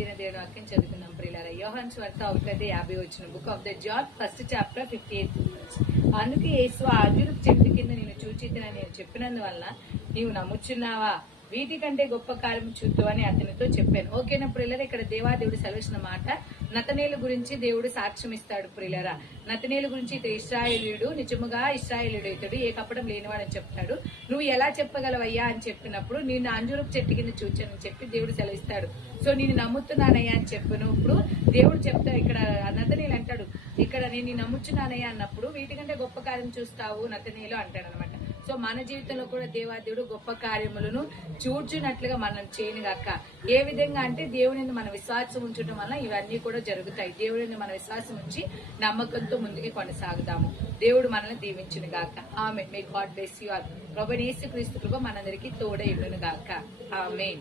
దిన దేవుడు వాక్యం చదువుకున్నాం ప్రియులారా. యోహన్ స్వార్థ ఒకటి యాభై వచ్చిన book of the John first chapter fifty eighth అందుకే యేసు ఆ చెట్టు కింద నేను చూచితనని నేను చెప్పినందువల్ల నీవు నమ్ముచున్నావా? వీటికంటే గొప్ప కార్యం చూద్దు అని అతనితో చెప్పాను. ఓకేనా ప్రియులరా? ఇక్కడ దేవాదేవుడు సెలవిసిన మాట. నతనేలు గురించి దేవుడు సాక్ష్యం ఇస్తాడు ప్రియులరా. నతనేలు గురించి ఇతడు ఇస్రాయేలీయుడు. నిజముగా ఇస్రాయేలీయుడు ఇతడు. ఏ కప్పడం లేనివాడని చెప్తాడు. నువ్వు ఎలా చెప్పగలవయ్యా అని చెప్పినప్పుడు నేను అంజూరపు చెట్టు కింద చూచానని చెప్పి దేవుడు సెలవిస్తాడు. సో నేను నమ్ముతున్నానయ్యా అని చెప్పినప్పుడు దేవుడు చెప్తా ఇక్కడ నతనేలు అంటాడు ఇక్కడ నేను నమ్ముచున్నానయ్యా అన్నప్పుడు వీటికంటే గొప్ప కార్యం చూస్తావు నతనేలు అంటాడు అనమాట సో మన జీవితంలో కూడా దేవాదేవుడు గొప్ప కార్యములను చూచున్నట్లుగా మనం చేయను గాక. ఏ విధంగా అంటే దేవుని మన విశ్వాసం ఉంచడం వల్ల ఇవన్నీ కూడా జరుగుతాయి. దేవుడిని మన విశ్వాసం ఉంచి నమ్మకంతో ముందుకు కొనసాగుతాము. దేవుడు మనల్ని దీవించును గాక. ఆమె may God bless you all ప్రభు యేసు క్రీస్తు కృప మనందరికీ తోడైను గాక. ఆమె